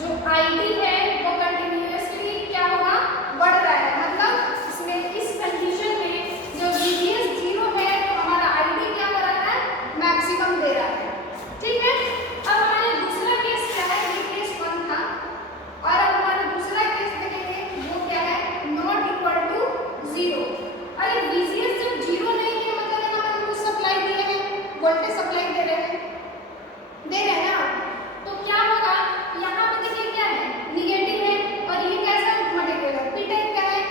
जो आईडी है वो कंटिन्यूअसली क्या होगा, बढ़ रहा है। मतलब इसमें इस कंडीशन में जो VGS 0 है तो हमारा आईडी क्या कर रहा है, मैक्सिमम दे रहा है। ठीक है, अब हमारा दूसरा केस क्या है, ये केस 1 था और अब हमारा दूसरा केस देखेंगे, वो क्या है, नॉट इक्वल टू 0। अरे VGS जब 0 नहीं है मतलब हमें कुछ सप्लाई दिए हैं, वोल्टेज सप्लाई दे रहे हैं ना, तो क्या होगा, यहाँ पे देखिए क्या है, निगेटिव है और ये कैसा मटेरियल है, पी टाइप का है।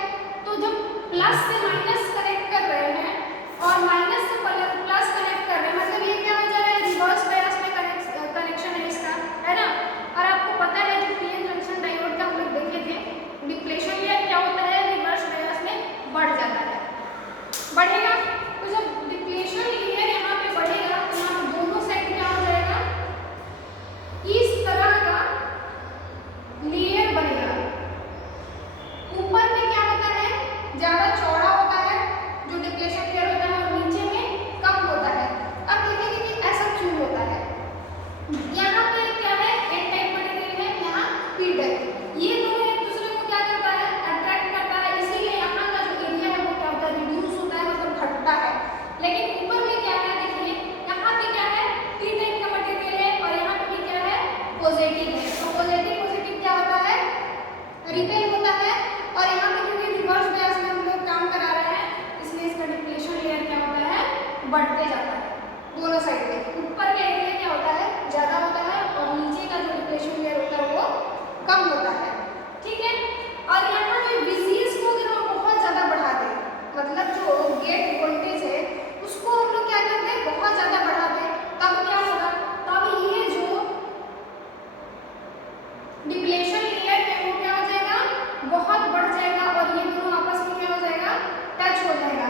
तो जब प्लस से माइनस कनेक्ट कर रहे हैं और माइनस से प्लस कनेक्ट कर रहे हैं, मतलब ये क्या हो जा रहा है, रिवर्स बायस में कनेक्शन है इसका, है ना। और आपको पता है जो पीएन जंक्शन डायोड का हम लोग देखे थे, डिप्लेशन लेयर क्या होता है, रिवर्स बायस में बढ़ जाता है, बढ़ेगा। तो जब डिप्लेशन लेयर यहाँ पे बढ़ेगा तो यहाँ पे दोनों साइड क्या हो जाएगा, इस तरह का लेयर बनेगा। ऊपर में क्या होता है, ज्यादा चौड़ा होता है जो डिप्लेशन लेयर होता है, और नीचे में कम होता है। अब देखेंगे कि ऐसा क्यों होता है। यहाँ पे क्या है, एन टाइप मटेरियल है, यहाँ पी टाइप, ये दोनों एक दूसरे को क्या करता है, अट्रैक्ट करता है, इसीलिए यहाँ का जो एरिया है वो क्या होता है, रिड्यूस होता है, मतलब घटता है। लेकिन ऊपर में क्या है, देखिए यहाँ पे क्या है, पी टाइप का मटेरियल है और यहाँ पे भी क्या है, पॉजिटिव है। तो पॉजिटिव पॉजिटिव क्या होता है, रिपेल होता है। और यहाँ पे क्योंकि रिवर्स बायस में हम लोग काम करा रहे हैं, इसलिए इसका डिप्लेशन लेयर क्या होता है, बढ़ते जाता है दोनों साइड में। ऊपर का एरिया क्या होता है, ज्यादा होता है और नीचे का जो डिप्लेशन लेयर होता है वो कम होता है। ठीक है, और यहाँ पे VGS को अगर हम बहुत ज्यादा बढ़ा दें, मतलब जो गेट वोल्टेज है उसको हम लोग क्या करते हैं, बहुत ज्यादा बढ़ा दें, तब क्या होगा, तब ये जो डिप्लेशन लेयर है वो क्या हो जाएगा, बहुत बढ़ जाएगा और ये दोनों आपस में क्या हो जाएगा, टच हो जाएगा।